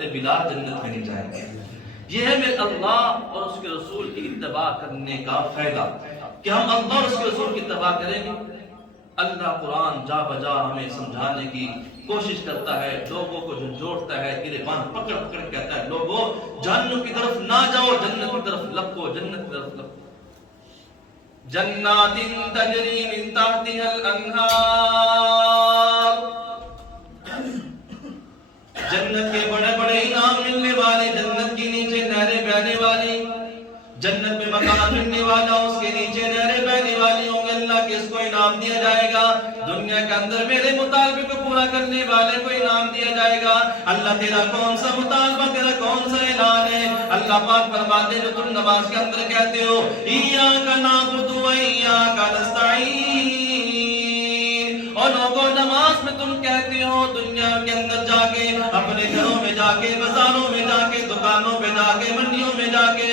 حضرت بلال جنت میں نہیں جائیں گے۔ یہ ہے میرے اللہ اور اس کے رسول کی اتباع کرنے کا فائدہ کہ ہم اللہ اور اس کے رسول کی اتباع کریں گے۔ اللہ قرآن جا بجا ہمیں سمجھانے کی کوشش کرتا ہے، لوگوں کو جھنجھوڑتا ہے، گریبان پکڑ پکڑ کہتا ہے لوگوں جہنم کی طرف نہ جاؤ، جنت کی طرف لپکو، جنت کی طرف لپکو۔ جنات تجری من تحتها الانہار، جنت کے بڑے بڑے انعام ملنے والے، جنت کے نیچے نہریں بہنے والی، جنت میں مکان ملنے والا، اس کے نیچے نہریں بہنے والی ہوں گے۔ اللہ کس کو انعام دیا جائے گا؟ دنیا کے اندر میرے مطالبے کو پورا کرنے والے کو انعام دیا جائے گا۔ اللہ تیرا کون سا مطالبہ، تیرا کون سا اعلان ہے؟ اللہ پاک فرماتے ہیں جو تم نماز کے اندر کہتے ہو ایاک نعبد و ایاک نستعین، اور لوگوں نماز میں تم کہتے ہو دنیا کے اندر جا کے، اپنے گھروں میں جا کے، بازاروں میں جا کے، دکانوں پہ جا کے، منڈیوں میں جا کے،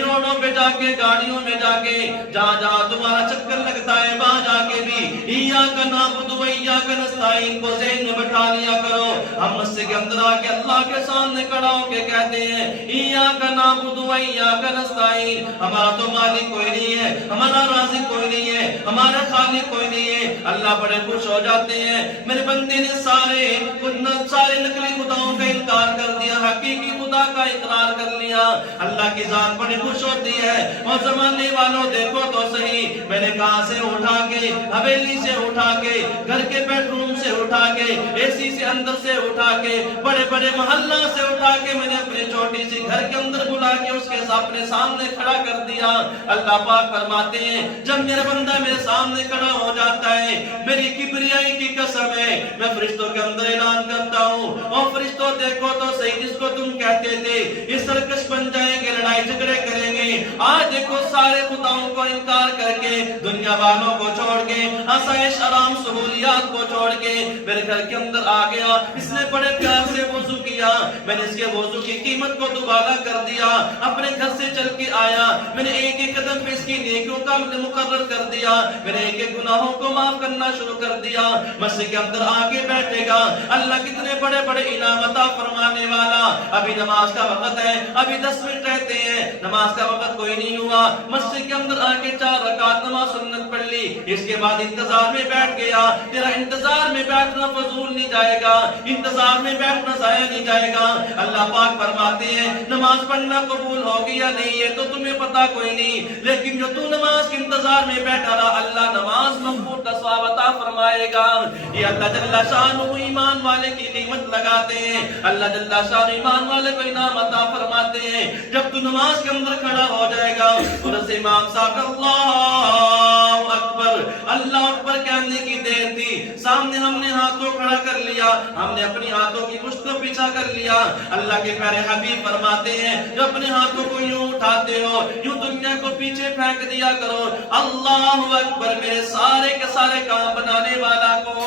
روڈوں پہ جا کے، گاڑیوں میں جا کے، جہاں جہاں تمہارا چکر لگتا ہے وہاں جا کے بھی ایاک نعبد و ایاک نستعین کو ذہن میں بٹھا لیا کرو۔ ہم مسجد کے اندر آ کے اللہ کے سامنے کھڑا ہو کے کہتے ہیں ایاک نعبد و ایاک نستعین، ہمارا تو مالک کوئی نہیں ہے، ہمارا رازق کوئی نہیں ہے، ہمارا خالق کوئی نہیں ہے۔ اللہ بڑے خوش ہو جاتے ہیں، میرے بندے نے سارے نقلی خداؤں کا انکار کر دیا، حقیقی خدا کا اقرار کر لیا۔ اللہ کی ذات بڑی خوش ہوتی ہے۔ اور زمانے والوں دیکھو تو صحیح، میں نے کہاں سے اٹھا کے، حویلی سے اٹھا کے، گھر کے بیڈ روم سے اٹھا کے، اے سی سے اندر سے اٹھا کے، بڑے بڑے محلہ سے اٹھا کے میں نے اپنے چھوٹی سی گھر کے اندر بلا کے اس کے اپنے سامنے کھڑا کر دیا۔ اللہ پاک فرماتے ہیں جب میرا بندہ میرے سامنے کھڑا ہو جاتا ہے، میری کبریائی کی قسم ہے، میں فرشتوں کے اندر اعلان کرتا ہوں اور فرشتوں دیکھو تو صحیح، جس کو تم کہتے تھے یہ سرکش بن جائیں گے، لڑائی جھگڑے کریں گے، آج دیکھو سارے خداؤں کو انکار کر کے، دنیا والوں کو چھوڑ کے، آسائش آرام سہولیات کو چھوڑ کے میرے گھر کے اندر آ گیا۔ اس نے بڑے پیار سے وضو کیا، میں نے اس کے وضو کی قیمت کو دوبارہ کر دیا، اپنے گھر سے چل کے آیا، میں نے ایک ایک قدم پہ اس کی نیکیوں کا مقرر کر دیا، میں نے ایک ایک گناہوں کو معاف کرنا شروع کر دیا۔ مسجد کے اندر آگے بیٹھے گا، اللہ کتنے بڑے بڑے انعام عطا فرمانے والا۔ ابھی نماز کا وقت ہے، ابھی 10 منٹ رہتے ہیں، نماز کا وقت کوئی نہیں ہوا، مسجد کے اندر آ کے 4 رکعت نماز سنت پڑھ لی، اس کے بعد انتظار میں بیٹھ گیا۔ تیرا انتظار میں بیٹھنا فضول نہیں جائے گا، انتظار میں بیٹھنا ضائع نہیں جائے گا۔ اللہ پاک فرماتے ہیں نماز پڑھنا قبول ہوگی یا نہیں ہے تو تمہیں پتا کوئی نہیں، لیکن جو تو نماز کے انتظار میں بیٹھا رہا، اللہ نماز مقبول کا ثواب عطا فرمائے گا۔ یہ اللہ جل شانہ ایمان والے کی قیمت لگاتے ہیں، اللہ جل شانہ ایمان والے کو انعام عطا فرماتے ہیں۔ جب تو نماز کے اندر کھڑا ہو جائے گا، ادھر سے امام صاحب اللہ اکبر، اللہ اکبر کہنے کی دیر تھی، سامنے ہم نے ہاتھوں کھڑا کر لیا، ہم نے اپنی ہاتھوں کی پشت کو پیچھا کر لیا۔ اللہ کے پیارے حبیب فرماتے ہیں جو اپنے ہاتھوں کو یوں اٹھاتے ہو، یوں دنیا کو پیچھے پھینک دیا کرو۔ اللہ اکبر، میرے سارے کے سارے کام بنانے والا کو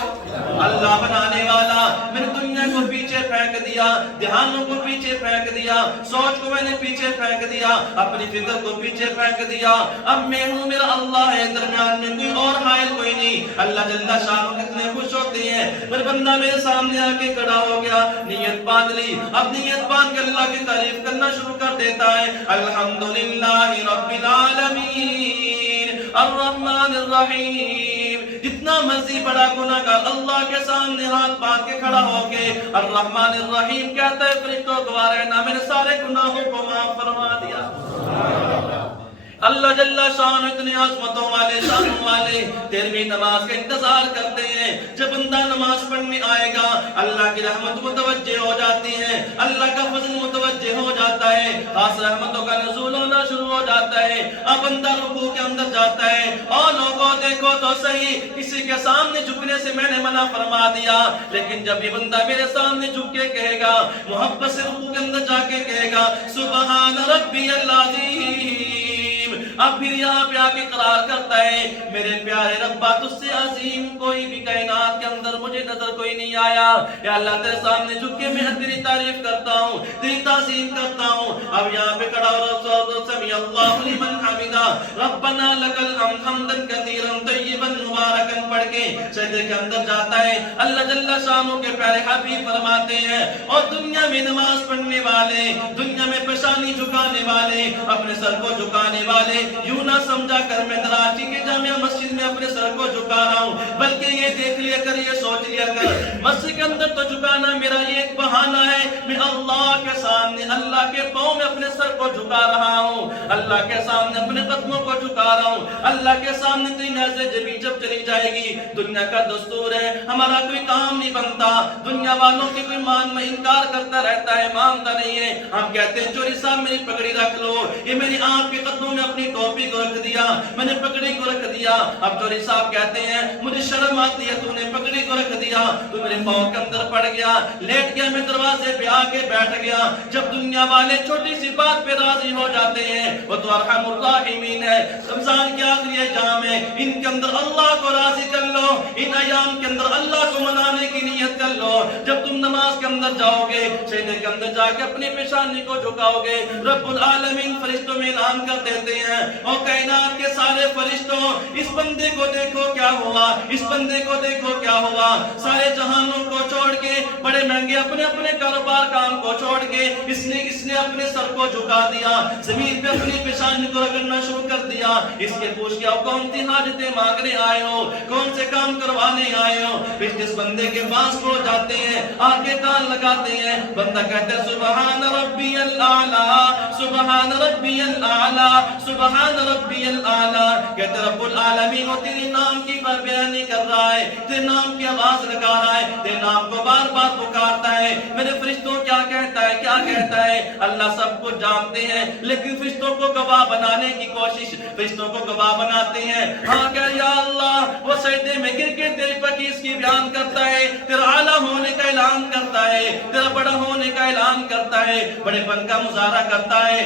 اللہ بنانے والا، میں نے دنیا کو پیچھے پھینک دیا، دھیانوں کو پیچھے پھینک دیا، سوچ کو میں نے پیچھے پھینک دیا، اپنی فکر کو پیچھے پھینک دیا۔ اب میں ہوں، میرا اللہ ہے، درمیان میں کوئی اور حائل کوئی نہیں۔ اللہ جل شانہ کتنے خوش ہوتے ہیں، میرا بندہ میرے سامنے آ کے کھڑا ہو گیا، نیت باندھ لی، اب نیت باندھ کے اللہ کی تعریف کرنا شروع کر دیتا ہے۔ الحمدللہ رب العالمین الرحمن الرحیم، جتنا مرضی بڑا گناہگار اللہ کے سامنے ہاتھ باندھ کے کھڑا ہو کے الرحمن الرحیم کہتا ہے فرشتوں گواہ رہنا، میں نے سارے گناہوں کو معاف فرما دیا۔ اللہ جل شانہ اتنے عظمتوں والے، شانوں والے 13ویں نماز کا انتظار کرتے ہیں۔ جب بندہ نماز پڑھنے آئے گا، اللہ کی رحمت متوجہ ہو جاتی ہے، اللہ کا فضل متوجہ ہو جاتا ہے، خاص رحمتوں کا نزول ہونا شروع ہو جاتا ہے۔ اب بندہ رکوع کے اندر جاتا ہے، اور لوگوں دیکھو تو صحیح، کسی کے سامنے جھکنے سے میں نے منع فرما دیا، لیکن جب یہ بندہ میرے سامنے جھک کے کہے گا، محبت سے رکوع کے اندر جا کے کہے گا سبحان ربی العظیم، اب پھر یہاں پہ آ کے قرار کرتا ہے میرے پیارے ربا تجھ سے عظیم کوئی بھی کائنات کے اندر مجھے نظر کوئی نہیں آیا. یا اللہ تیرے سامنے جھک کے میں تیری تعریف کرتا ہوں, تیری تعظیم کرتا ہوں. اب یہاں پہ کھڑا ہو سمیع اللہ لمن حمدہ ربنا لک الحمد حمدا کثیرا طیبا مبارکا پڑھ کے سجدے کے اندر جاتا ہے. اللہ جل شانہ کے پیارے حبیب فرماتے ہیں اور دنیا میں نماز پڑھنے والے, دنیا میں پیشانی جھکانے والے, اپنے سر کو جھکانے والے یوں نہ سمجھا کر میں کراچی کے جامعہ مسجد میں اپنے سر کو جھکا رہا ہوں, بلکہ یہ دیکھ لیا کر, یہ سوچ لیا کر مسجد کے اندر تو جھکانا میرا یہ ایک بہانہ ہے, میں اللہ کے سامنے اللہ کے پاؤں میں اپنے سر کو جھکا رہا ہوں, اللہ کے سامنے اپنے قدموں کو جھکا رہا ہوں. اللہ کے سامنے تیری نظر جبھی جب چلی جائے گی. دنیا کا دستور ہے ہمارا کوئی کام نہیں بنتا, دنیا والوں کے کوئی مان میں انکار کرتا رہتا ہے, مانتا نہیں ہے. ہم کہتے ہیں چوری صاحب میری پگڑی رکھ لو, یہ میں نے آپ کے قدموں میں اپنی ٹوپی کو رکھ دیا, میں نے پگڑی کو رکھ دیا. اب چوری صاحب کہتے ہیں مجھے شرم آتی ہے, تو نے پگڑی کو رکھ دیا, تو میرے پاؤں کے اندر پڑ گیا, لیٹ گیا, میں دروازے پہ آ کے بیٹھ گیا. جب دنیا والے چھوٹی سی بات پہ راضی ہو جاتے ہیں, وہ تو ارحم الراحمین ہے. رمضان کے آخری ایام ہے, ان کے اندر اللہ کو راضی کر لو, ان ایام کے اندر اللہ کو منانے کی نیت کر لو. جب تم نماز کے اندر جاؤ گے, سجدے کے اندر جا کے اپنی پیشانی کو جھکاؤ گے, رب العالمین فرشتوں میں اعلان کر دیتے ہیں اور کائنات کے سارے فرشتوں اس بندے کو دیکھو کیا ہوا, اس بندے کو دیکھو کیا ہوا. سارے جہانوں کو چھوڑ کے, بڑے مہنگے اپنے اپنے کاروبار کام کو چھوڑ کے اس نے اپنے سر کو جھکا دیا, زمین پہ اپنی پیشانی کو رگڑنا شروع کر دیا. اس کے پوچھ کیا کون سی حاجتیں مانگنے آئے ہو, کون سے کام کروانے آئے ہو. پھر جس بندے کے پاس پہنچ جاتے ہیں, آگے کان لگاتے ہیں, بندہ کہتا ہے سبحان ربی الاعلی, سبحان ربی الاعلی, سبحان ربی الاعلی. کہتے رب العالمین وہ تیرے نام کی بیانی کر رہا ہے, تیرے نام کی آواز لگا رہا ہے, تیرے نام کو بار بار پکارتا ہے. میرے فرشتوں کیا کہتا ہے, کیا کہتا ہے. اللہ سب کچھ جانتے ہیں, لیکن فرشتوں کو گواہ بنانے کی کوشش, فرشتوں کو گواہ بناتے ہیں. ہاں کہ یا اللہ وہ سجدے میں گر کے تیری پاکیز کی بیان کرتا ہے, تیرا اعلیٰ ہونے کا اعلان کرتا ہے, تیرا بڑا ہونے کا اعلان کرتا ہے, بڑے پن کا مظاہرہ کرتا ہے.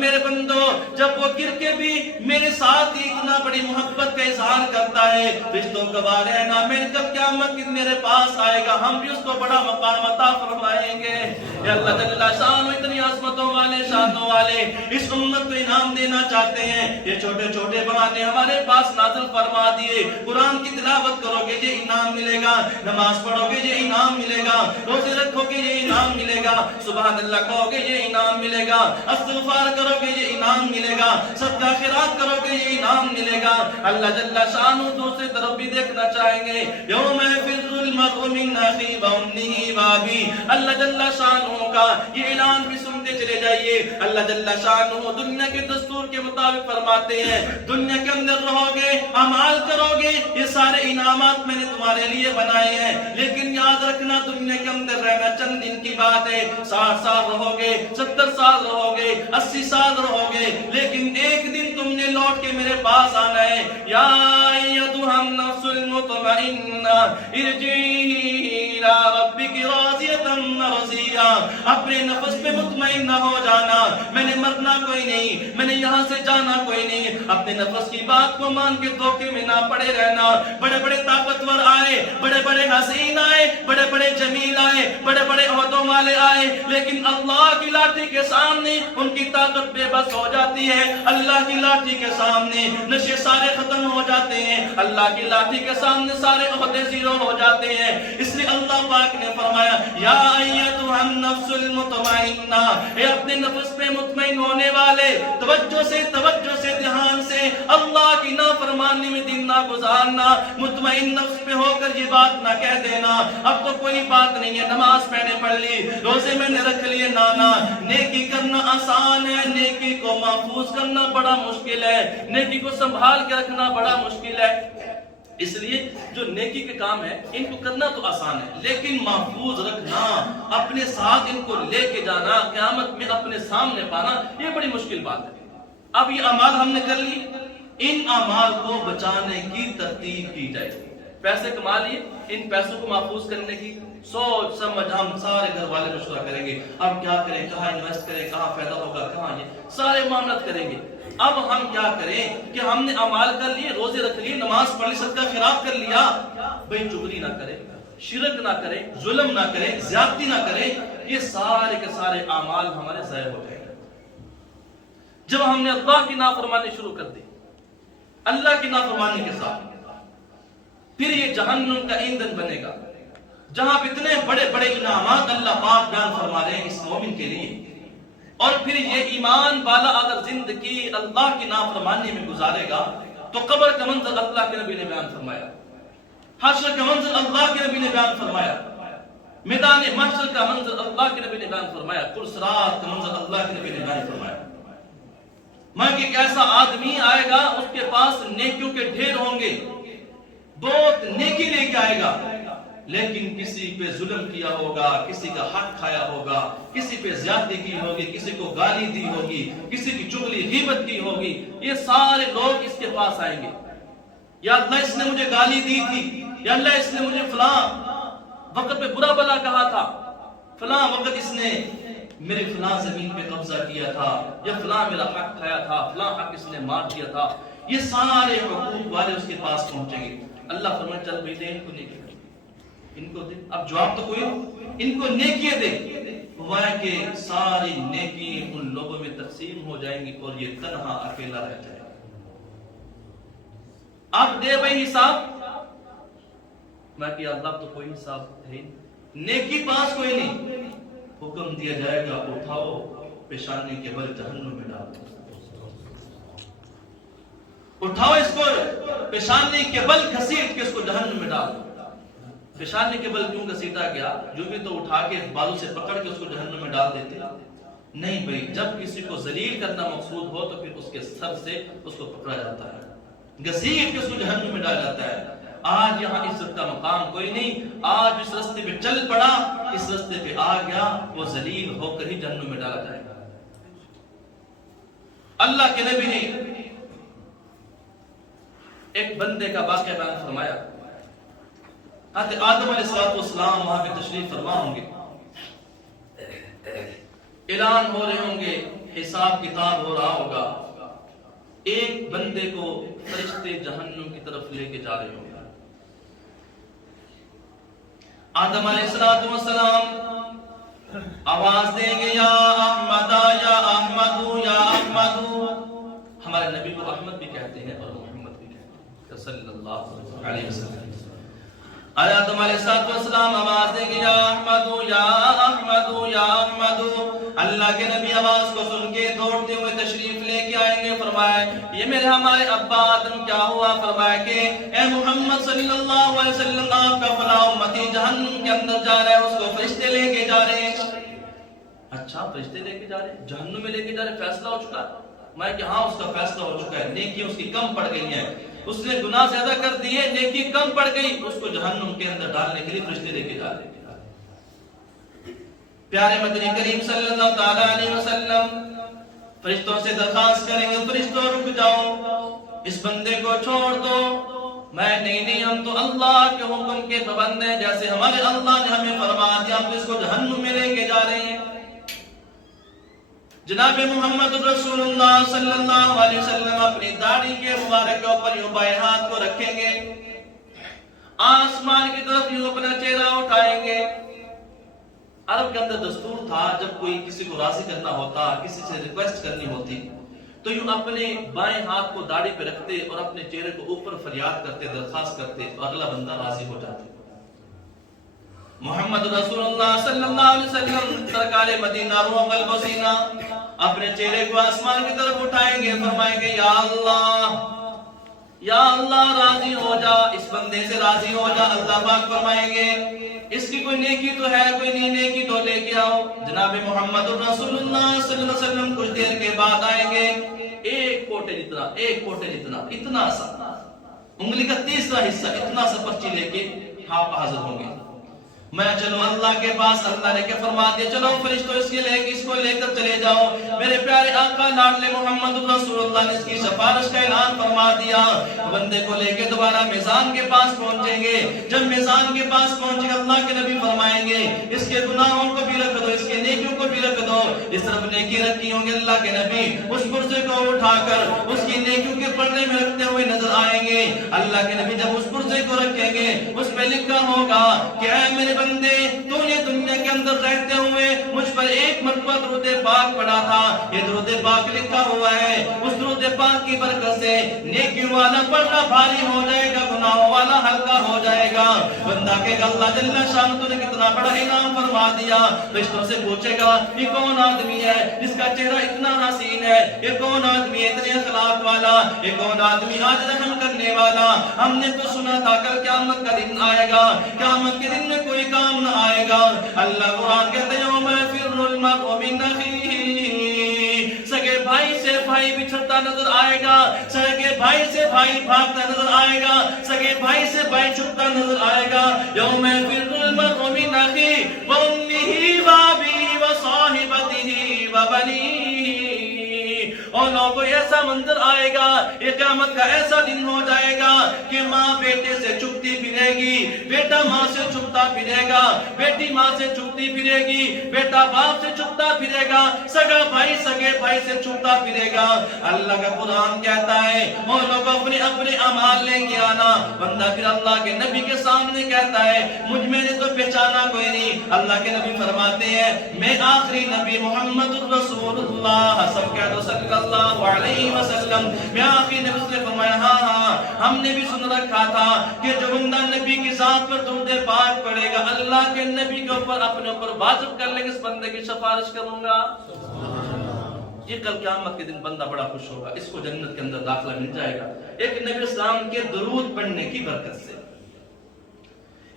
میرے بندو جب وہ گر کے بھی میرے ساتھ ہی اتنا بڑی محبت کا اظہار کرتا ہے, فرشتوں گواہ رہنا میں کب قیامت دن میرے پاس آئے گا, ہم بھی اس کو بڑا مقام عطا فرمائیں گے. یا اللہ جل شانہ اتنی عظمتوں والے, شانوں والے اس امت کو انعام دینا چاہتے ہیں. یہ چھوٹے چھوٹے بہانے ہمارے پاس نازل فرما دیے. قرآن کی تلاوت کرو گے یہ انعام ملے گا, نماز پڑھو گے یہ انعام ملے گا, روزے رکھو گے یہ انعام ملے گا, سبحان اللہ کہو گے یہ انعام ملے گا, استغفار کرو گے یہ انعام ملے گا, صدقہ خیرات کرو گے یہ انعام ملے گا. اللہ جل شانہ دوسری طرف بھی دیکھنا چاہیں گے, یوم یفر المرء من اخیہ وامہ وابیہ. اللہ جل شانہ کا یہ اعلان بھی سنتے چلے جائیے. اللہ جل شانہ دنیا کے دستور کے مطابق فرماتے ہیں دنیا کے اندر رہو گے, اعمال کرو گے, یہ سارے انعامات میں نے تمہارے لیے بنائے ہیں. لیکن یاد رکھنا دنیا کے اندر رہنا چند دن کی بات ہے. 60 سال رہو گے, 70 سال رہو گے, 80 سال رہو گے, لیکن ایک دن تم نے لوٹ کے میرے پاس آنا ہے. یا ایتھا النفس المطمئنہ ارجعی الی ربک راضیۃ مرضیہ. اپنے نفس پہ مطمئن نہ ہو جانا, میں نے مرنا کوئی نہیں, میں نے یہاں سے جانا کوئی نہیں. اپنے نفس کی بات کو مان کے دھوکے میں نہ پڑے رہنا. بڑے بڑے طاقتور آئے, بڑے بڑے حسین آئے, بڑے بڑے جمیل آئے, بڑے بڑے عہدوں والے آئے, لیکن اللہ کی لاٹھی کے سامنے ان کی طاقت بے بس ہو جاتی ہے. اللہ کی لاٹھی کے سامنے نشے سارے ختم ہو جاتے ہیں, اللہ کی لاٹھی کے سامنے سارے عہدے زیرو ہو جاتے ہیں. اس لیے اللہ پاک نے فرمایا یا ایتھا النفس المطمئنہ, اے اپنے نفس پہ مطمئن ہونے والے, توجہ سے دھیان سے اللہ کی نافرمانی میں دن نہ گزارنا. مطمئن نفس پہ ہو کر یہ بات نہ کہہ دینا اب تو کوئی بات نہیں ہے, نماز میں نے پڑھ لی, روزے میں نے رکھ لیے. نانا, نیکی کرنا آسان ہے, نیکی کو محفوظ کرنا بڑا مشکل ہے, نیکی کو سنبھال کے رکھنا بڑا مشکل ہے. اس لیے جو نیکی کے کام ہے ان کو کرنا تو آسان ہے, لیکن محفوظ رکھنا, اپنے ساتھ ان کو لے کے جانا, قیامت میں اپنے سامنے پانا, یہ بڑی مشکل بات ہے. اب یہ اعمال ہم نے کر لی, ان اعمال کو بچانے کی ترتیب کی جائے. پیسے کما لیے, ان پیسوں کو محفوظ کرنے کی سوچ سمجھ ہم سارے گھر والے مشورہ کریں گے. اب کیا کریں, کہاں انویسٹ کریں, کہاں فائدہ ہوگا, کہاں, یہ سارے معاملات کریں گے. اب ہم کیا کریں کہ ہم نے اعمال کر لیے، روزے رکھ لیے، نماز پڑھ لی، صدقہ خیرات کر لیا، بھائی چغلی نہ کریں، شرک نہ کریں، ظلم نہ کریں، زیادتی نہ کریں، یہ سارے کے سارے اعمال ہمارے ضائع ہو جائیں گے۔ جب ہم نے اللہ کی نافرمانی شروع کر دی، اللہ کی نافرمانی کے ساتھ، پھر یہ جہنم کا ایندھن بنے گا، جہاں اتنے بڑے بڑے انعامات اللہ پاک بیان فرما رہے ہیں اس مومن کے لیے۔ اور پھر یہ ایمان والا اگر زندگی اللہ کی نافرمانی میں گزارے گا تو قبر کا منظر اللہ کے نبی نے بیان فرمایا، حشر کا منظر اللہ کے نبی نے بیان فرمایا، میدان محشر کا منظر اللہ کے نبی نے بیان فرمایا، صراط کا منظر اللہ کے نبی نے بیان فرمایا۔ میں کہ ایک ایسا آدمی آئے گا، اس کے پاس نیکیوں کے ڈھیر ہوں گے، بہت نیکی لے کے آئے گا، لیکن کسی پہ ظلم کیا ہوگا، کسی کا حق کھایا ہوگا، کسی پہ زیادتی کی ہوگی، کسی کو گالی دی ہوگی، کسی کی چغلی غیبت کی ہوگی، یہ سارے لوگ اس کے پاس آئیں گے، یا اللہ اس نے مجھے گالی دی تھی، یا اللہ اس نے مجھے فلاں وقت پہ برا بلا کہا تھا، فلاں وقت اس نے میرے فلاں زمین پہ قبضہ کیا تھا، یا فلاں میرا حق کھایا تھا، فلاں حق اس نے مار دیا تھا، یہ سارے حقوق والے اس کے پاس پہنچیں گے۔ اللہ فرمائے چل بھائی دے ان کو نیکی، ان کو دے۔ اب جواب تو کوئی ان کو نیکی دے، ہوا ہے کہ ساری نیکی ان لوگوں میں تقسیم ہو جائیں گی اور یہ تنہا اکیلا رہ جائے گا۔ اب دے بھائی حساب، میں کہ اللہ تو کوئی حساب ہے، نیکی پاس کوئی نہیں، حکم دیا جائے گا اٹھاؤ پیشانی کے بل جہنم میں ڈالو، اٹھاؤ اس کو پیشانی کے بل گھسیٹ کے اس کو جہنم میں ڈالو۔ پیشانی کے بل کیوں گھسیٹا گیا؟ جو بھی تو اٹھا کے بالوں سے پکڑ کے اس کو جہنم میں ڈال دیتے نہیں بھائی، جب کسی کو ذلیل کرنا مقصود ہو تو پھر اس کے سر سے اس کو پکڑا جاتا ہے، گھسیٹ کے اس کو جہنم میں ڈالا جاتا ہے۔ آج یہاں اس کا مقام کوئی نہیں، آج اس رستے پہ چل پڑا، اس رستے پہ آ گیا، وہ ذلیل ہو کر ہی جہنم میں ڈالا جائے گا۔ اللہ کے نبی نے ایک بندے کا واقعہ بیان فرمایا، حضرت آدم علیہ السلام وہاں پہ تشریف فرما ہوں گے، اعلان ہو رہے ہوں گے، حساب کتاب ہو رہا ہوگا، ایک بندے کو فرشتے جہنم کی طرف لے کے جا رہے ہوں گے۔ آدم علیہ السلام آواز دیں گے، یا احمد یا احمد یا احمد۔ ہمارے نبی کو احمد بھی کہتے ہیں اور محمد بھی کہتے ہیں صلی اللہ علیہ وسلم۔ آدم علیہ السلام آواز دیں گے، یا احمد یا احمد یا احمد۔ اللہ کے نبی آواز کو سن کے دوڑتے ہوئے تشریف لے کے آئیں گے، فرمائے یہ میرے ہمارے ابا آدم کیا ہوا؟ فرمایا کہ اے محمد صلی اللہ علیہ وسلم، آپ کا فلاں امتی جہنم کے اندر جا رہا ہے، اس کو فرشتے لے کے جا رہے ہیں۔ اچھا فرشتے لے کے جا رہے ہیں، جہنم میں لے کے جا رہے ہیں، فیصلہ ہو چکا ہے؟ میں کہ ہاں اس کا فیصلہ ہو چکا ہے، نیکی اس کی کم پڑ گئی ہے، اس نے گناہ زیادہ کر دیے، نیکی کم پڑ گئی، اس کو جہنم کے اندر ڈالنے کے لیے فرشتے لے کے جا رہے ہیں۔ پیارے مدنی کریم صلی اللہ تعالی علیہ وسلم فرشتوں سے درخواست کریں گے، فرشتوں رک جاؤ، اس بندے کو چھوڑ دو۔ میں نہیں، ہم تو اللہ کے حکم کے پابند ہیں، جیسے ہمارے اللہ نے ہمیں فرما دیا، ہم اس کو جہنم میں لے کے جا رہے ہیں۔ جناب محمد رسول اللہ صلی اللہ علیہ وسلم اپنی داڑھی کے مبارک کے اوپر یوں بائیں ہاتھ کو رکھیں گے، آسمان کی طرف یوں اپنا چہرہ اٹھائیں گے۔ عرب کے اندر دستور تھا، جب کوئی کسی کو راضی کرنا ہوتا، کسی سے ریکویسٹ کرنی ہوتی، تو یوں اپنے بائیں ہاتھ کو داڑھی پہ رکھتے اور اپنے چہرے کو اوپر فریاد کرتے، درخواست کرتے، اور اگلا بندہ راضی ہو جاتے۔ محمد رسول اللہ صلی اللہ علیہ وسلم سرکار مدینہ روح قلب و سینہ اپنے چہرے کو آسمان کی طرف اٹھائیں گے، فرمائیں گے یا اللہ راضی ہو جا، اس بندے سے راضی ہو جا۔ اللہ پاک فرمائیں گے اس کی کوئی نیکی تو ہے، کوئی نہیں، نیکی تو لے کے آؤ۔ جناب محمد رسول اللہ صلی اللہ علیہ وسلم کچھ دیر کے بعد آئیں گے، ایک کوٹے جتنا اتنا سا انگلی کا تیسرا حصہ، اتنا سا پرچی لے کے آپ حاضر ہوں گے۔ میں چلو اللہ کے پاس، اللہ نے کیا فرما دیا، چلو فرشتوں اس کو لے کر چلے جاؤ۔ میرے پیارے آقا لاڈلے محمد رسول اللہ نے اس کی سفارش کا اعلان فرما دیا۔ بندے کو لے کے دوبارہ میزان کے پاس پہنچیں گے۔ جب میزان کے پاس پہنچے گا، اللہ کے نبی فرمائیں گے اس کے گناہوں کو بھی رکھ دو، اس کے نیکیوں کو بھی رکھ دو۔ اس طرف نیکی رکھی ہوں گے اللہ کے نبی اس پرزے کو اٹھا کر اس کی نیکیوں کے پردے میں رکھتے ہوئے نظر آئیں گے. اللہ کے نبی جب اس پرزے کو رکھیں گے اس پہ لکھا ہوگا کہ اے میرے بندے تو نے دنیا کے اندر رہتے ہوئے مجھ پر ایک مرتبہ درود پاک پڑھا تھا. یہ درود پاک لکھا ہوا ہے. اس درود پاک کی برکت سے نیکیوں والا پڑھنا بھاری ہو جائے گا, گناہوں والا ہلکا ہو جائے گا. بندہ کہ اللہ جل شان تو نے کتنا بڑا انعام فرما دیا. فرشتوں سے پوچھے گا یہ کون آدمی ہے جس کا چہرہ اتنا حسین ہے, یہ کون آدمی ہے اتنے اخلاق والا, یہ کون آدمی آج رحم کرنے والا. ہم نے تو سنا تھا کل قیامت کا دن آئے گا, قیامت کے دن میں کوئی کام نہ آئے گا. اللہ قرآن کہتے ہیں یوم یفر المرء من اخیہ, سگے بھائی سے بھائی بچھڑتا نظر آئے گا, سگے بھائی سے بھائی بھاگتا نظر آئے گا, سگے بھائی سے بھائی چھپتا نظر آئے گا. یوم یفر المرء من اخیہ وامہ وابیہ وصاحبتہ وبنیہ. اور لوگوں ایسا منظر آئے گا, یہ قیامت کا ایسا دن ہو جائے گا کہ ماں بیٹے سے چھپتی پھرے گی, بیٹا ماں سے چھپتا پھرے گا, بیٹی ماں سے چھپتی پھرے گی, بیٹا باپ سے چھپتا پھرے گا, سگا بھائی سگے بھائی سے چھپتا پھرے گا. اللہ کا قرآن کہتا ہے اور لوگ اپنے اپنے اعمال لے کے آنا. بندہ پھر اللہ کے نبی کے سامنے کہتا ہے مجھ میں نے تو پہچانا کوئی نہیں. اللہ کے نبی فرماتے ہیں میں آخری نبی محمد رسول اللہ سب کہہ دو صلی اللہ علیہ وسلم, میں آخری نبی سے فرمایا ہاں ہم نے بھی سن رکھا تھا کہ جو بندہ نبی کی ذات پر درود پاک پڑھے گا اللہ کے نبی کے اوپر اپنے اوپر واجب کر لے گا اس بندے کی سفارش کروں گا. یہ کل قیامت کے دن بندہ بڑا خوش ہوگا, اس کو جنت کے اندر داخلہ مل جائے گا ایک نبی اسلام کے درود پڑھنے کی برکت سے.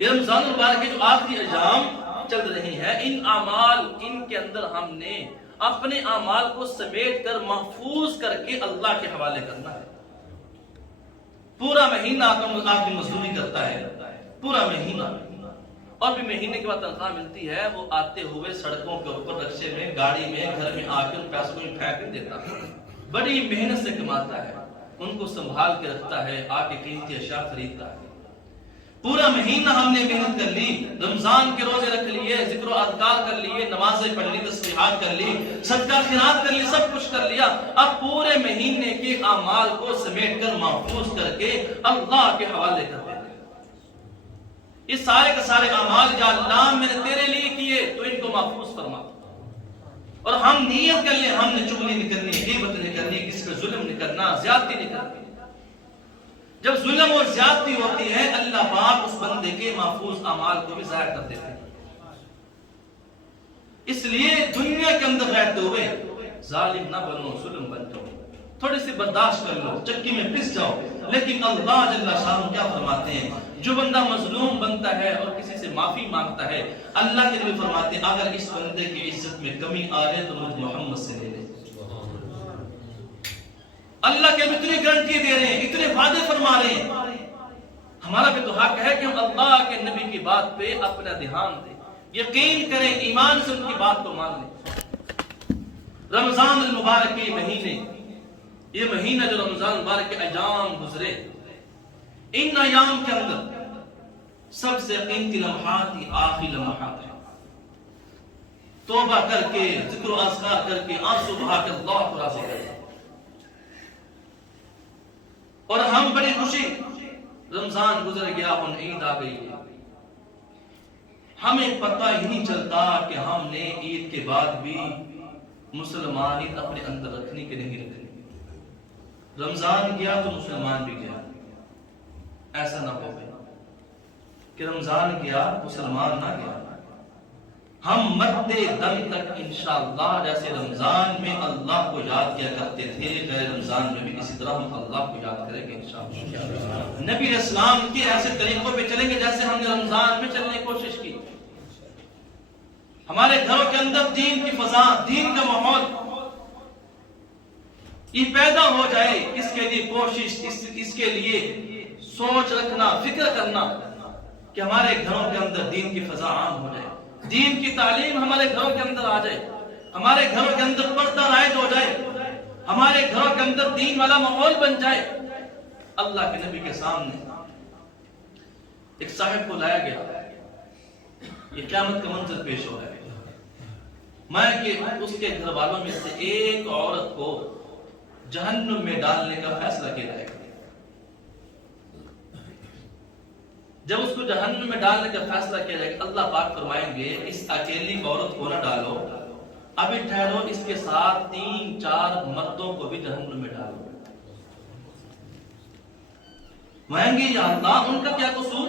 یہ رمضان المبارک کے جو آخری ایام چل رہی ہیں ان اعمال ان کے اندر ہم نے اپنے اعمال کو سمیٹ کر محفوظ کر کے اللہ کے حوالے کرنا ہے. پورا مہینہ آدمی مزدوری کرتا ہے, پورا مہینہ, اور بھی مہینے کے بعد تنخواہ ملتی ہے, وہ آتے ہوئے سڑکوں کے اوپر رکشے میں گاڑی میں گھر میں آ کے ان پیسوں کو پھینک نہیں دیتا, بڑی محنت سے کماتا ہے, ان کو سنبھال کے رکھتا ہے, آ کے قیمتی اشیاء خریدتا ہے. پورا مہینہ ہم نے محنت کر لی, رمضان کے روزے رکھ لیے, ذکر و اذکار کر لیے, نمازیں پڑھ لی, تسبیحات کر لی, صدقہ خیرات کر لی, سب کچھ کر لیا. اب پورے مہینے کے اعمال کو سمیٹ کر محفوظ کر کے اللہ کے حوالے کر دیتے ہیں. یہ سارے کے سارے اعمال یا اللہ میں نے تیرے لیے کیے تو ان کو محفوظ فرما. اور ہم نیت کر لیں ہم نے چغلی نہیں کرنی, غیبت نہیں کرنی, کسی پہ ظلم نہیں کرنا, زیادتی نہیں کرنی. جب ظلم اور زیادتی ہوتی ہے اللہ پاک اس بندے کے محفوظ اعمال کو بھی ضائع کر دیتے ہیں. اس لیے دنیا کے اندر رہتے ہوئے ظالم نہ بنو, ظلم بن جاؤ, تھوڑی سی برداشت کر لو, چکی میں پس جاؤ. لیکن اللہ جل شانہ کیا فرماتے ہیں, جو بندہ مظلوم بنتا ہے اور کسی سے معافی مانگتا ہے اللہ کے نبی فرماتے ہیں اگر اس بندے کی عزت میں کمی آ رہے تو مجھ محمد سے لے لے. اللہ کے اتنی گارنٹی دے رہے ہیں, اتنے وعدے فرما رہے ہیں. ہمارا بھی تو حق ہے کہ ہم اللہ کے نبی کی بات پہ اپنا دھیان دیں, یقین کریں, ایمان سے ان کی بات کو مان لیں. رمضان المبارک کے مہینے, یہ مہینہ جو رمضان المبارک کے ایام گزرے, ان ایام کے اندر سب سے قیمتی لمحات یہ آخری لمحات ہیں. توبہ کر کے, ذکر و اذکار کر کے, آنسو بہا کے اللہ کو راضی کریں. اور ہم بڑی خوشی, رمضان گزر گیا اور عید آ گئی, ہمیں پتہ ہی نہیں چلتا کہ ہم نے عید کے بعد بھی مسلمانیت اپنے اندر رکھنی کہ نہیں رکھنی. رمضان گیا تو مسلمان بھی گیا, ایسا نہ ہو کہ رمضان گیا مسلمان نہ گیا. ہم مرتے دم تک انشاءاللہ جیسے رمضان میں اللہ کو یاد کیا کرتے تھے غیر رمضان میں بھی اسی طرح ہم اللہ کو یاد کریں گے انشاءاللہ. نبی اسلام کے ایسے طریقوں پہ چلیں گے جیسے ہم نے رمضان میں چلنے کی کوشش کی. ہمارے گھروں کے اندر دین کی فضا, دین کا ماحول یہ پیدا ہو جائے, اس کے لیے کوشش, اس کے لیے سوچ رکھنا, فکر کرنا کہ ہمارے گھروں کے اندر دین کی فضا عام ہو جائے, دین کی تعلیم ہمارے گھروں کے اندر آ جائے, ہمارے گھروں کے اندر پردہ رائج ہو جائے, ہمارے گھروں کے اندر دین والا ماحول بن جائے. اللہ کے نبی کے سامنے ایک صاحب کو لایا گیا, یہ قیامت کا منظر پیش ہو رہا ہے. میں کہ اس کے گھر والوں میں سے ایک عورت کو جہنم میں ڈالنے کا فیصلہ کیا جائے گا. جب اس کو جہنم میں ڈالنے کا فیصلہ کیا جائے گا اللہ پاک فرمائیں گے اس اکیلی عورت کو نہ ڈالو، ابھی ٹھہرو، اس کے ساتھ 3-4 مردوں کو بھی جہنم میں ڈالو. مہنگی یا اللہ ان کا کیا قصور؟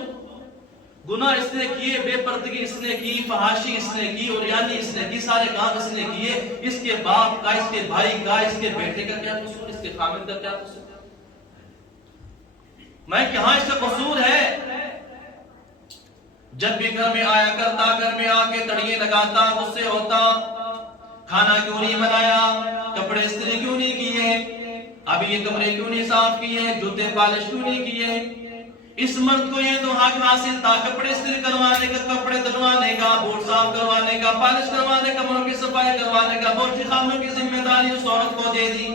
گناہ اس نے کیے، بے پردگی اس نے کی، فحاشی اس نے کی، اوریانی اس نے کی، سارے کام اس نے کیے. اس کے باپ کا، اس کے بھائی کا، اس کے بیٹے کا کیا قصور؟ اس کے خامد کا کیا قصور؟ میں کہاں اس کا قصور ہے؟ جب بھی گھر میں آیا کرتا، گھر میں آ کے تڑیے لگاتا، غصے ہوتا، کھانا کیوں نہیں بنایا، کپڑے استری کیوں نہیں کیے، ابھی یہ کمرے کیوں نہیں صاف کیے، جوتے پالش کیوں نہیں کیے. اس مرد کو یہ تو حق حاصل تھا کپڑے استری کروانے کا، کپڑے دھلوانے کا، بوٹ صاف کروانے کا، پالش کروانے کا، کمروں کی صفائی کروانے کا، بورچی خانوں کی ذمہ داری اس عورت کو دے دی.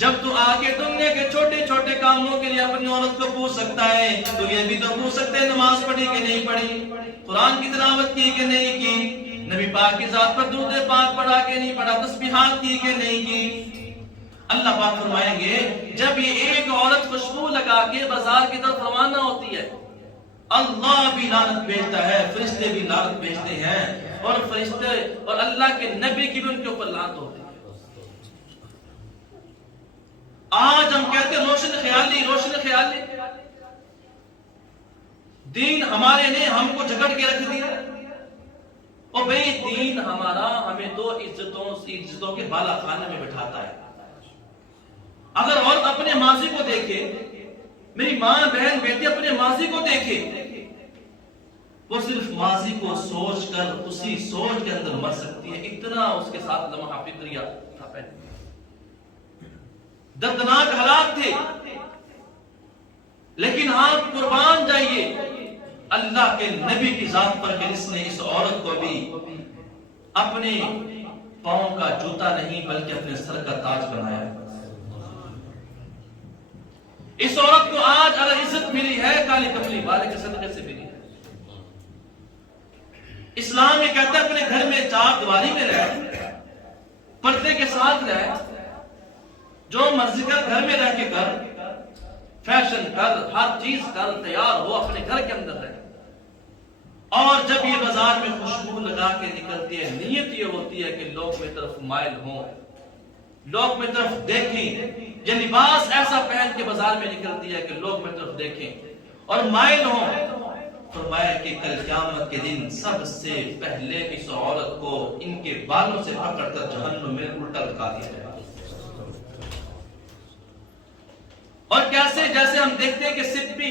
جب تو آ کے دنیا کے چھوٹے چھوٹے کاموں کے لیے اپنی عورت کو پوچھ سکتا ہے تو یہ بھی تو پوچھ سکتے ہیں نماز پڑھی کہ نہیں پڑھی، قرآن کی تلاوت کی کہ نہیں کی، نبی پاک کی ذات پر درود پاک پڑھا کہ نہیں پڑھا، تسبیحات کی کہ نہیں کی. اللہ پاک فرمائیں گے جب یہ ایک عورت خوشبو لگا کے بازار کی طرف روانہ ہوتی ہے، اللہ بھی لعنت بھیجتا ہے، فرشتے بھی لعنت بھیجتے ہیں، اور فرشتے اور اللہ کے نبی کی بھی ان کے اوپر لعنت ہوتی ہے. آج ہم کہتے ہیں روشن خیالی، روشن خیالی. دین ہمارے نے ہم کو جھگڑ کے رکھ دیا. اور بھئی دین ہمارا ہمیں تو عزتوں کے بالا خانے میں بٹھاتا ہے. اگر عورت اپنے ماضی کو دیکھے، میری ماں بہن بیٹی اپنے ماضی کو دیکھے، وہ صرف ماضی کو سوچ کر اسی سوچ کے اندر مر سکتی ہے. اتنا اس کے ساتھ لمحہ فکریہ تھا پہلے، دردناک حالات تھے. لیکن آپ قربان جائیے اللہ کے نبی کی ذات پر کہ اس نے اس عورت کو بھی اپنے پاؤں کا جوتا نہیں بلکہ اپنے سر کا تاج بنایا. اس عورت کو آج اگر عزت ملی ہے کالی کملی والے کے صدقے سے ملی ہے. اسلام یہ کہتا ہے اپنے گھر میں چار دیواری میں رہ، پردے کے ساتھ رہ، جو مرضی کر گھر میں رہ کے کر، فیشن کر، ہر چیز کر، تیار ہو، اپنے گھر کے اندر رہ. اور جب یہ بازار میں خوشبو لگا کے نکلتی ہے، نیت یہ ہوتی ہے کہ لوگ میری طرف مائل ہوں، لوگ میری طرف دیکھیں. یہ لباس ایسا پہن کے بازار میں نکلتی ہے کہ لوگ میری طرف دیکھیں اور مائل ہوں. فرمایا کہ کل قیامت کے دن سب سے پہلے اس عورت کو ان کے بالوں سے پکڑ کر جہنم میں الٹا لٹکا دیا جائے. اور کیسے؟ جیسے ہم دیکھتے ہیں کہ سپی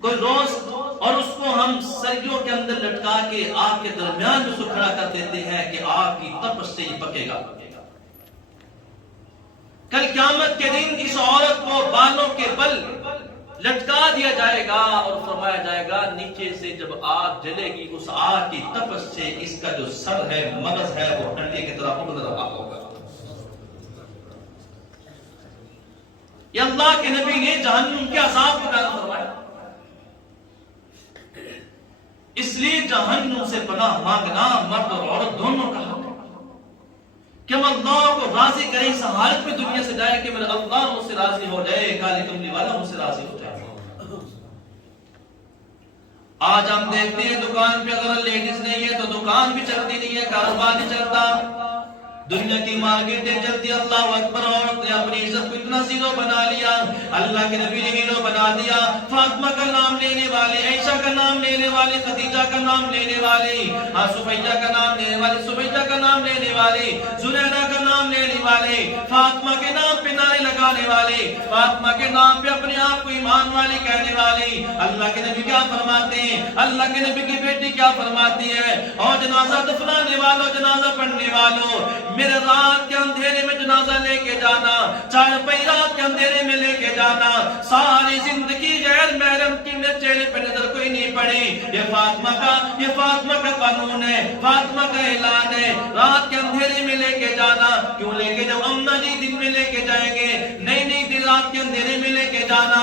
کوئی روز اور اس کو ہم سریوں کے اندر لٹکا کے آگ کے درمیان میں کھڑا کر دیتے ہیں کہ آگ کی تپش سے ہی پکے گا. کل قیامت کے دن اس عورت کو بالوں کے بل لٹکا دیا جائے گا اور فرمایا جائے گا نیچے سے جب آگ جلے گی اس آگ کی تپش سے اس کا جو سر ہے، مغز ہے، وہ ٹھنڈے کی طرح اڑ رہا ہوگا. یہ اللہ کے نبی نے جہنم کے عذاب کو بیان فرمایا. اس لیے جہنم سے پناہ مانگنا مرد اور عورت دونوں کا حق ہے کہ ہم اللہ کو راضی کریں، اس حالت میں دنیا سے جائے کہ میرا اللہ مجھ سے راضی ہو جائے، کالی کملی والا مجھ سے راضی ہو جائے. آج ہم دیکھتے ہیں دکان پہ اگر لیڈیز نہیں ہے تو دکان بھی چلتی نہیں ہے، کاروبار نہیں چلتا، دنیا کی مارکیٹیں چلتی. اللہ اکبر. عورت نے اپنی عزت کو اتنا زیرو بنا لیا، اللہ کے نبی نے ہیرو بنا دیا. فاطمہ کا نام لینے والی، عائشہ کا نام لینے والی، خدیجہ کا نام لینے والی، سمیہ کا نام لینے والی، سمیہ کا نام لینے والی، زنیرہ کا نام لینے والی، فاطمہ کے نام پہ نعرے لگانے والی، فاطمہ کے نام پہ اپنے آپ کو ایمان والی کہنے والی. اللہ کے نبی کیا فرماتے ہیں؟ اللہ کے نبی کی بیٹی کیا فرماتی ہے؟ اور جنازہ دفنانے والوں، جنازہ پڑھنے والوں، میرے رات کے اندھیرے میں جنازہ لے کے جانا، چار پئی رات کے اندھیرے میں لے کے جانا، ساری زندگی غیر محرم کی میرے چہرے پہ نظر کوئی نہیں پڑی. یہ فاطمہ کا قانون ہے، فاطمہ کا اعلان ہے. رات کے اندھیرے میں لے کے جانا. کیوں لے کے جب امنا جی دن میں لے کے جائیں گے، نہیں دن رات کے اندھیرے میں لے کے جانا.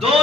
2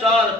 4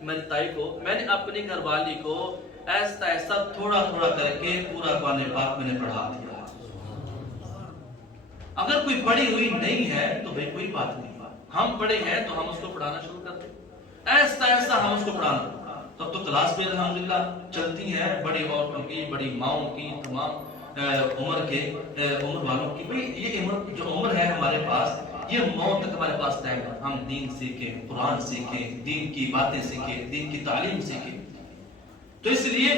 میری تائی کو، میں نے اپنی گھر والی کو ایسا ایسا تھوڑا تھوڑا کر کے پورا قرآن پاک میں نے پڑھا دیا۔ اگر کوئی پڑھی ہوئی نہیں ہے تو بھائی کوئی بات نہیں، ہم پڑھے ہیں تو ہم اس کو پڑھانا شروع کرتے، ایسا ایسا ہم اس کو پڑھانا۔ تب تو کلاس بھی الحمدللہ چلتی ہیں، بڑی عورتوں کی، بڑی ماؤں کی، تمام عمر والوں کی۔ بھائی یہ جو عمر ہے ہمارے پاس، یہ موت تک ہمارے پاس ٹائم ہے، ہم دین سیکھیں، قرآن سیکھیں، دین کی باتیں سیکھیں، دین کی تعلیم سیکھیں۔ تو اس لیے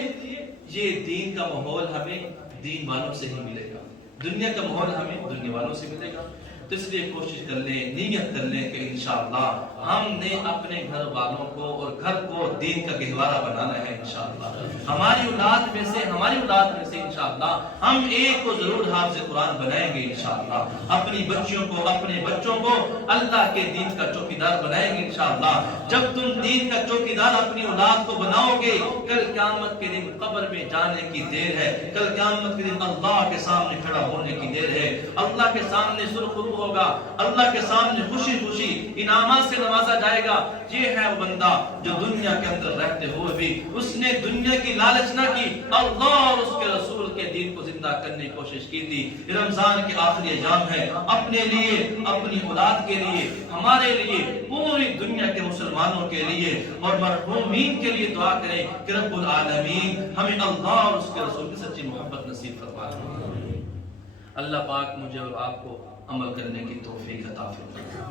یہ دین کا ماحول ہمیں دین والوں سے ہی ملے گا، دنیا کا ماحول ہمیں دنیا والوں سے ملے گا۔ تو اس لیے کوشش کر لیں، نیت کر لیں کہ انشاءاللہ ہم نے اپنے گھر والوں کو اور گھر کو دین کا گہوارہ بنانا ہے انشاءاللہ۔ ہماری اولاد میں سے انشاءاللہ ہم ایک کو ضرور حافظ قرآن بنائیں گے انشاءاللہ۔ اپنی بچیوں کو، اپنے بچوں کو اللہ کے دین کا چوکیدار بنائیں گے انشاءاللہ۔ جب تم دین کا چوکیدار اپنی اولاد کو بناؤ گے، کل قیامت کے دن قبر میں جانے کی دیر ہے، کل قیامت کے دن اللہ کے سامنے کھڑا ہونے کی دیر ہے، اللہ کے سامنے سرخرو ہوگا، اللہ کے سامنے خوشی خوشی انعامات سے نوازا جائے گا۔ یہ ہے وہ بندہ جو دنیا کے اندر رہتے ہوئے بھی اس نے دنیا کی لالچ نہ کی، اللہ اور اس کے رسول کے دین کو زندہ کرنے کی کوشش کی تھی۔ رمضان کے آخری ایام ہے، اپنے لیے، اپنی اولاد کے لیے، ہمارے لیے، پوری دنیا کے مسلمانوں کے لیے اور مرحومین کے لیے دعا کریں کہ رب العالمین ہمیں اللہ اور اس کے رسول کی سچی محبت نصیب فرمائے۔ اللہ پاک مجھے اور آپ کو عمل کرنے کی توفیق عطا فرمائے۔